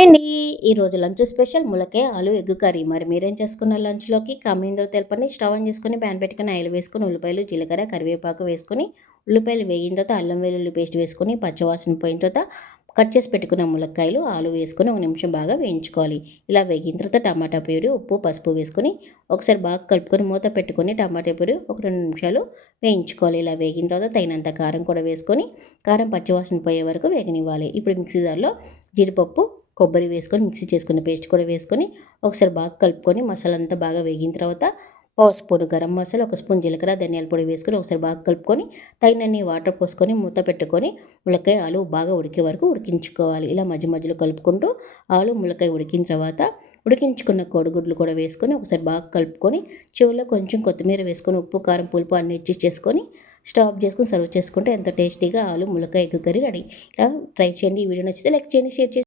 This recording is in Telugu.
హాయ్ అండి. ఈరోజు లంచ్ స్పెషల్ ములక్కాయ ఆలు ఎగ్ కర్రీ. మరి మీరేం చేసుకున్నారు లంచ్‌లోకి? కామెంట్‌లో తెలపండి. స్టవ్ ఆన్ చేసుకొని ప్యాన్ పెట్టుకొని ఆయిల్ వేసుకొని ఉల్లిపాయలు, జీలకర్ర, కరివేపాకు వేసుకొని ఉల్లిపాయలు వేగిన తర్వాత అల్లం వెల్లుల్లి పేస్ట్ వేసుకొని పచ్చివాసన పోయిన తర్వాత కట్ చేసి పెట్టుకున్న ములక్కాయలు, ఆలు వేసుకొని ఒక నిమిషం బాగా వేయించుకోవాలి. ఇలా వేగిన తర్వాత టమాటా ప్యూరీ, ఉప్పు, పసుపు వేసుకొని ఒకసారి బాగా కలుపుకొని మూత పెట్టుకొని టమాటా ప్యూరీ ఒక 2 నిమిషాలు వేయించుకోవాలి. ఇలా వేగిన తర్వాత తగినంత కారం కూడా వేసుకొని కారం పచ్చివాసన పోయే వరకు వేగనివ్వాలి. ఇప్పుడు మిక్సీ జార్‌లో జీడిపప్పు, కొబ్బరి వేసుకొని మిక్సీ చేసుకున్న పేస్ట్ కూడా వేసుకొని ఒకసారి బాగా కలుపుకొని మసాలా అంతా బాగా వేగిన తర్వాత పావు స్పూను గరం మసాలా, ఒక స్పూన్ జీలకర్ర, ధనియాల పొడి వేసుకొని ఒకసారి బాగా కలుపుకొని తగినన్ని వాటర్ పోసుకొని మూత పెట్టుకొని ములక్కాయ, ఆలు బాగా ఉడికే వరకు ఉడికించుకోవాలి. ఇలా మధ్య మధ్యలో కలుపుకుంటూ ఆలు, ములక్కాయ ఉడికిన తర్వాత ఉడికించుకున్న కోడిగుడ్లు కూడా వేసుకొని ఒకసారి బాగా కలుపుకొని చివరిలో కొంచెం కొత్తిమీర వేసుకొని ఉప్పు, కారం, పులుపు అన్ని అడ్జస్ట్ చేసుకొని స్టవ్ ఆఫ్ చేసుకొని సర్వ్ చేసుకుంటే ఎంతో టేస్టీగా ఆలు, ములక్కాయ ఎగ్ కర్రీ రెడీ. ఇలా ట్రై చేయండి. ఈ వీడియో నచ్చితే లైక్ చేయండి, షేర్ చేయండి.